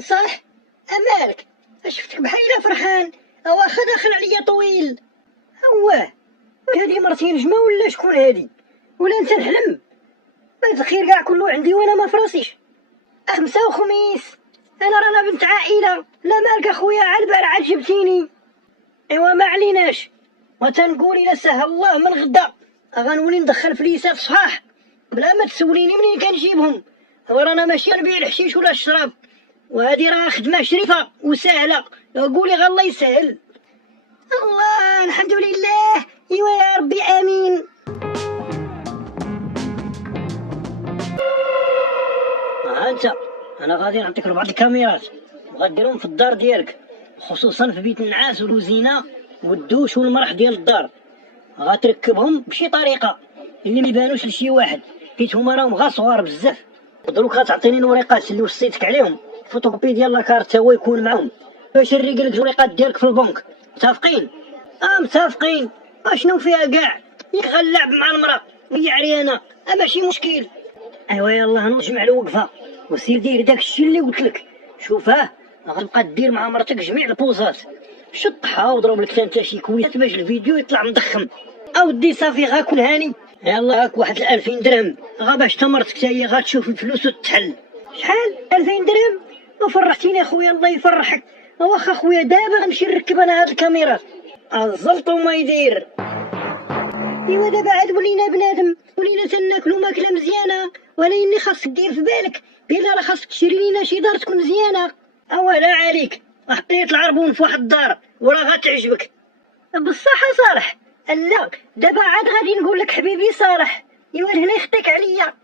صح. امالك شفتك بحال فرحان، واخا داخل عليا طويل. هواه، هادي مرتي نجمة ولا شكون هادي؟ ولا انت نحلم؟ بعد الخير كاع كله عندي وانا ما فراسيش. خمسة وخميس، انا رانا بنت عائلة. لا مالك اخويا، عاد جبتيني. ايوا ما عليناش، وتنقول الى سهل الله من غدا غنولي ندخل فليسات صحاح بلا ما تسوليني منين كنجيبهم. ورانا ماشي نبيع الحشيش ولا الشراب، وهذه راه خدمه شريفه وسهله. قولي غا الله يسهل. الله الحمد لله. ايوا يا ربي امين. انت انا غادي نعطيك 4 الكاميرات وغديرهم في الدار ديالك، خصوصا في بيت النعاس والوزينه والدوش والمرح ديال الدار. غتركبهم بشي طريقه اللي ما يبانوش لشي واحد، حيت هما راهم غا صغار بزاف. ودروك غتعطيني الوريقات اللي وصيتك عليهم، فوتوكوبي ديال لاكارت هو يكون معاهم باش نريق لك الوريقات ديالك في البنك. متفقين؟ متفقين. اشنو فيها كاع؟ يغلع مع المراه وهي عريانه، ماشي مشكل. ايوا يلا نجمع الوقفه وسير دير داك الشيء اللي قلت لك. شوفاه غتبقى دير مع مرتك جميع البوزات، شطحها وضرب لك انت شي كويت باش الفيديو يطلع مضخم. اودي صافي غاكل هاني. يلا هاك واحد 2000 درهم غا باش تمرتك حتى هي غتشوف الفلوس وتحل. شحال 2000 درهم؟ وفرحتيني اخويا، الله يفرحك. واخا اخويا دابا غنمشي نركب انا هاد الكاميرات. الزلط وما يدير. ايوا دابا عاد ولينا بنادم، ولينا تناكلو ماكله مزيانه، ولكن خاصك دير في بالك بلا راه خاصك تشري لينا شي دار تكون مزيانه. لا عليك، حطيت العربون في واحد الدار وراه غتعجبك. بصح صالح؟ لا دابا عاد غادي نقول لك حبيبي صالح. ايوا هنا يخطيك عليا.